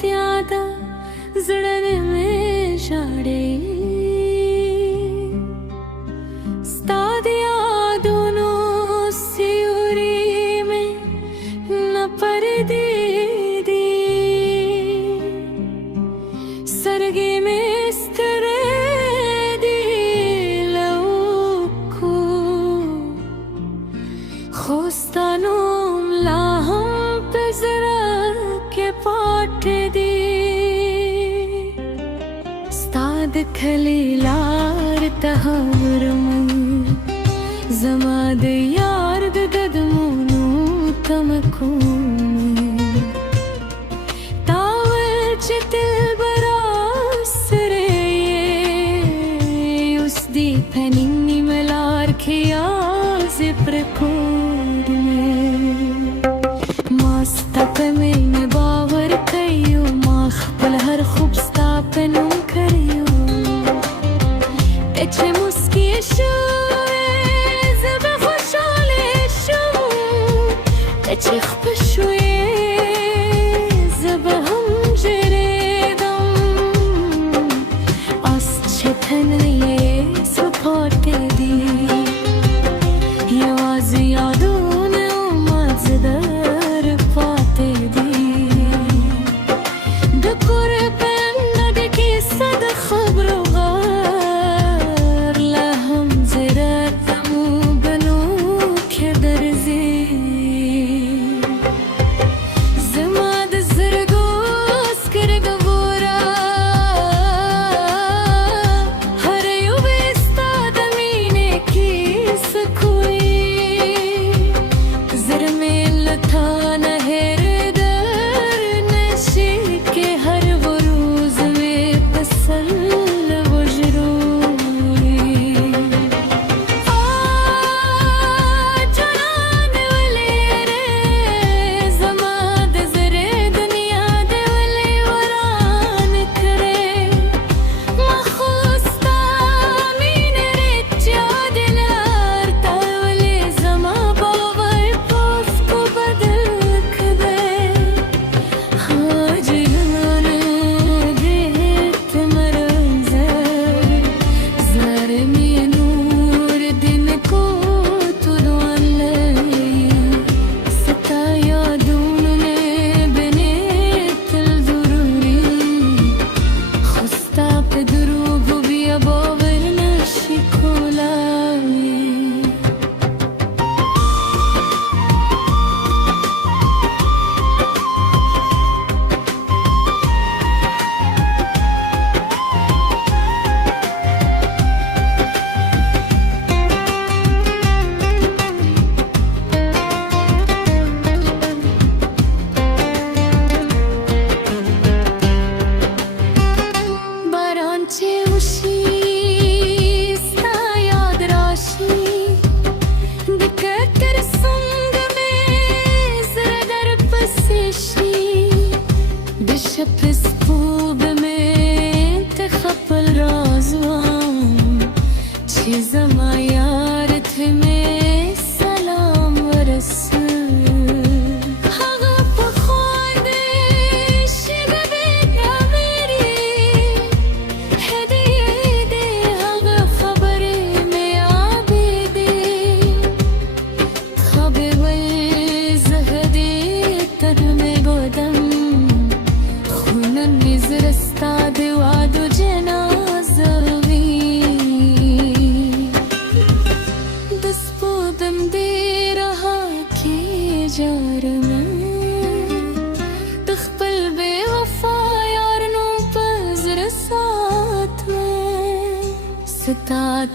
त्यादा जड़ने में शाड़े स्तादिया दोनों सिउरी में न पर दी सरगी में स्त्रे दी लौको खोस्तानों लाहम पे जरा के पाट दी स्ताद खलीलार तहवरम जमाद यार ददमुनु तमकुम तावल चितिल बरासरे उस दी फनिंगी मलार खिया जिप्रकुद में मास्तक में बावर कयो माखबल हर खूब स्थापन करियो एचे मुस्की शो जब खुशाले शो एचे खपशोए जब हम जरेदम अस छथन ये सपोर्टे दी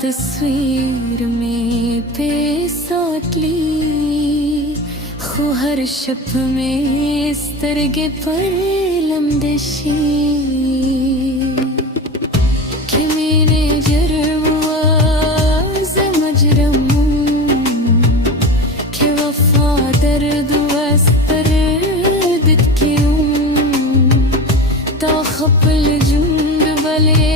तस्वीर में पेसोटली खो हर शप में स्तरगे पर लमदशी कि मेरे जरवा जमजरमू कि वफा दर्द वस्तर दित क्यों ताखपल जुंद बले